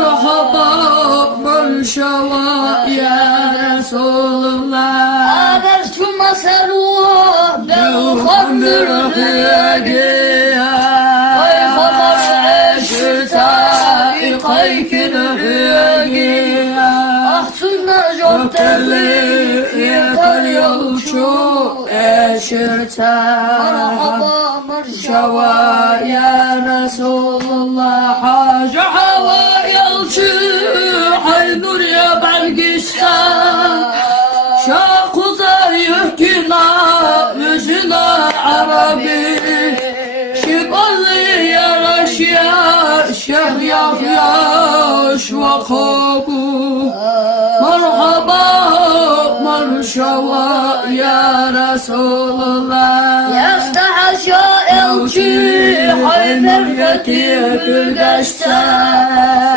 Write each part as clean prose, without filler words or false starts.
مرحبا مرشوا يا رسول الله أدرت مسروه بالخمر رقيقيا خطر عشرتاي قيكن رقيقيا أحسن جبت اللي يكن يلشو عشرتاي مرحبا مرشوا شوا يا رسول الله حاج حوا يلشي حينور يا بالقشتان شاقوزا يحكينا يجينا عربي شبالي يا رشيا شيخ يحياش وخوكو مرحبا مرشوا يا رسول الله يستحشى elçi Haydar يتيك القشتان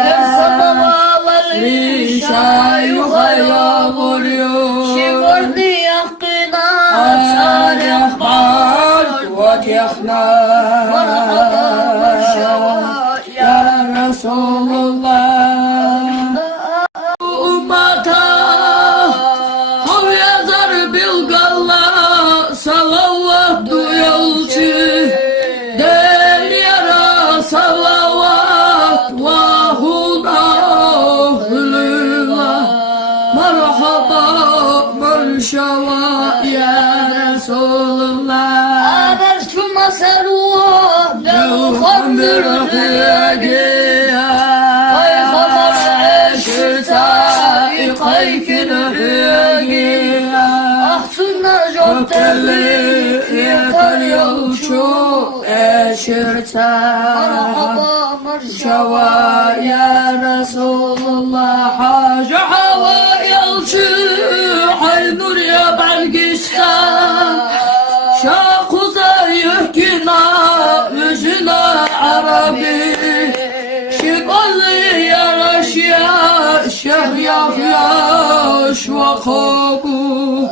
يرسم والله ريشاي وخيا غريو شبردي يقنا صالح بعد وتيخنا مرحبا مرشوا يا رسول الله أمتا هو يزر بالقلا صلوات يلشي دل يرى صلوات وهنا لله مرحبا مرشوا يا رسول الله أدرت مسروه بالخمر رقيقيا خطر عشرتاي قيكن رقيقيا أحسن جبت اللي يكن يلشو عشرتاي مرحبا مرشوا شوا يا رسول الله حاج حوا يلشي حينور يا بالقشتان شاقوزا يحكينا يجينا عربي شبالي يا رشيا شيخ يحياش وخوكو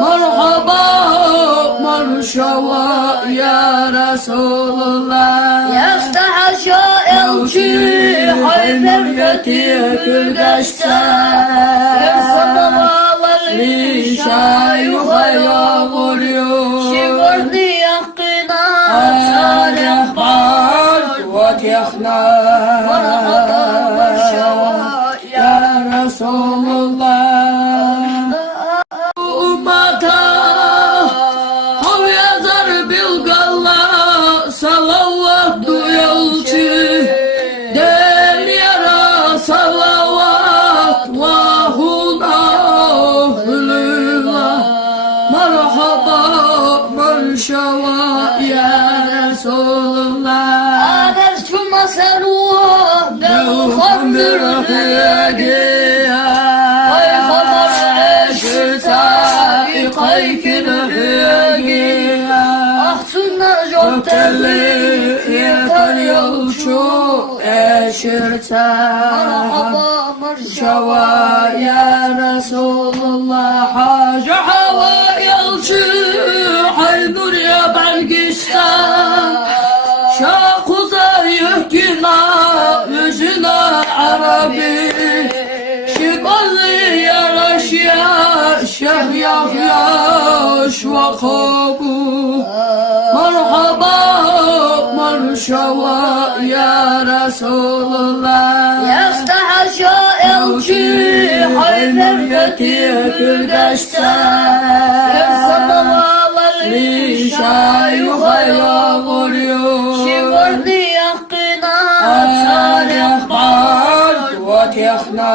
مرحبا مرشوا يا رسول الله يستحشى elçi Haydar يتيك القشتان يرسم والله ريشاي وخيا غريو شبردي يقنا صالح بعد وتيخنا مرحبا مرشوا يا رسول الله أمتا هو يزر بالقلا صلوات يلشي دل يرى صلوات وهنا لله مرحبا مرشوا يا رسول الله أدرت مسروه بالخمر رقيقيا خطر عشرتاي قيكن رقيقيا أحسن جبت اللي يكن يلشو عشرتاي مرحبا مرشوا شوا يا رسول الله حاج حوا يلشي حينور يا بالقشتان شاقوزا يحكينا يجينا عربي شبالي يا رشيا شيخ يحياش وخوكو مرحبا مرشوا يا رسول الله يستحشى elçi Haydar يتيك القشتان يرسم والله ريشاي وخيا غريو شبردي يقنا صالح بعد وتيخنا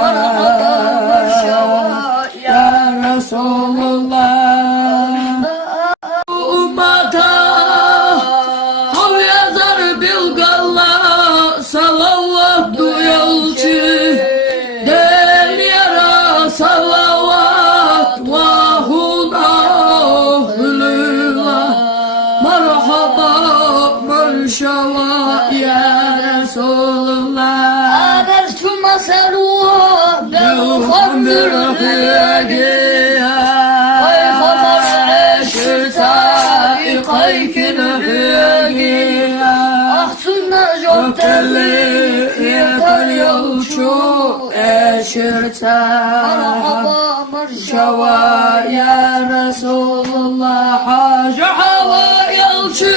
مرحبا مرشوا يا رسول الله أمتا هو يزر بالقلا صلوات يلشي دل يرى صلوات وهنا لله مرحبا مرشوا يا رسول الله أدرت مسروه بالخمر رقيقيا خطر عشرتاي قيكن رقيقيا أحسن جبت köfteli yeter yolcu eşirten Merhaba merhaba Şava ya Resulullah Hacı hava yolcu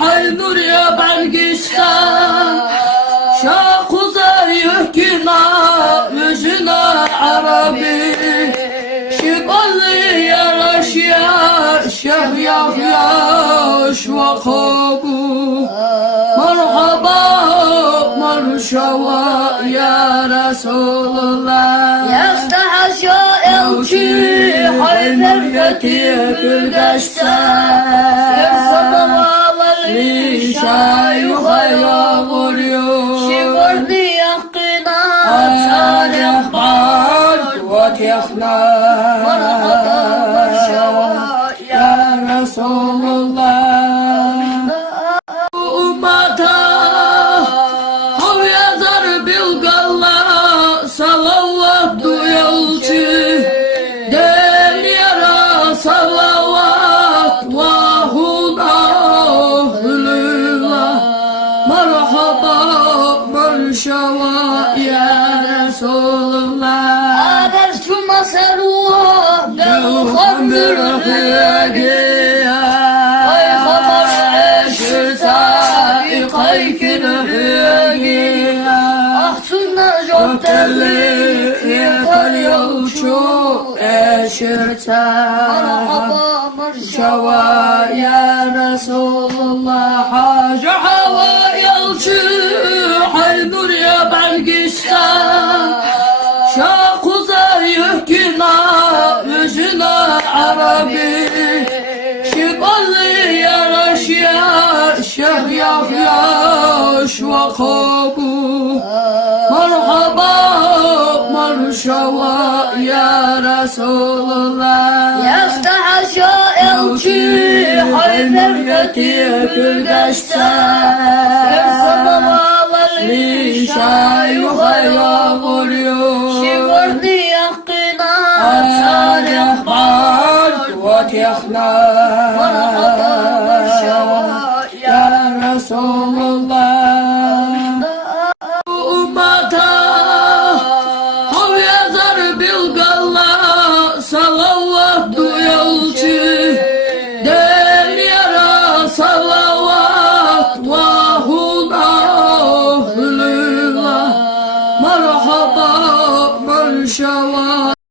Haynur ya Belgistan Şah kuzey yüküna yüzüne Arabi Şibalı yaraş ya Şah yaş ve kabu Merhaba marşava ya Resulullah Yastahaşa elçi Hayber getir güdeşten Sabahlar Şayı hayra vuruyor Şivardı yakına Tarih var ve tehna Merhaba merhaba ya Resulullah Ummata Hav yazar bilgalla Salavat duyulcu Del yara salavat Vahun ahlullah Merhaba merşava ya Resulullah Adertu masaruha Del Hamdır khamdır Ay khabar eşirta Kaykın Ahsunna Köfteli yeter yolcu eşirten Merhaba merhaba Şava ya Resulullah Hacı hava yolcu Haynur ya Belgistan Şah kuzey yüküna yüzüne Arabi Şibalı yaraş ya Şah yaş ve kabu Merhaba marşava ya Resulullah Yastahaşa elçi Hayber getir güdeşten Sabahlar Şayı hayra vuruyor Şivardı yakına Tarih var ve tehna Merhaba merhaba ya Resulullah Ummata Hav yazar bilgalla Salavat duyulcu Del yara salavat Vahun ahlullah Merhaba merşava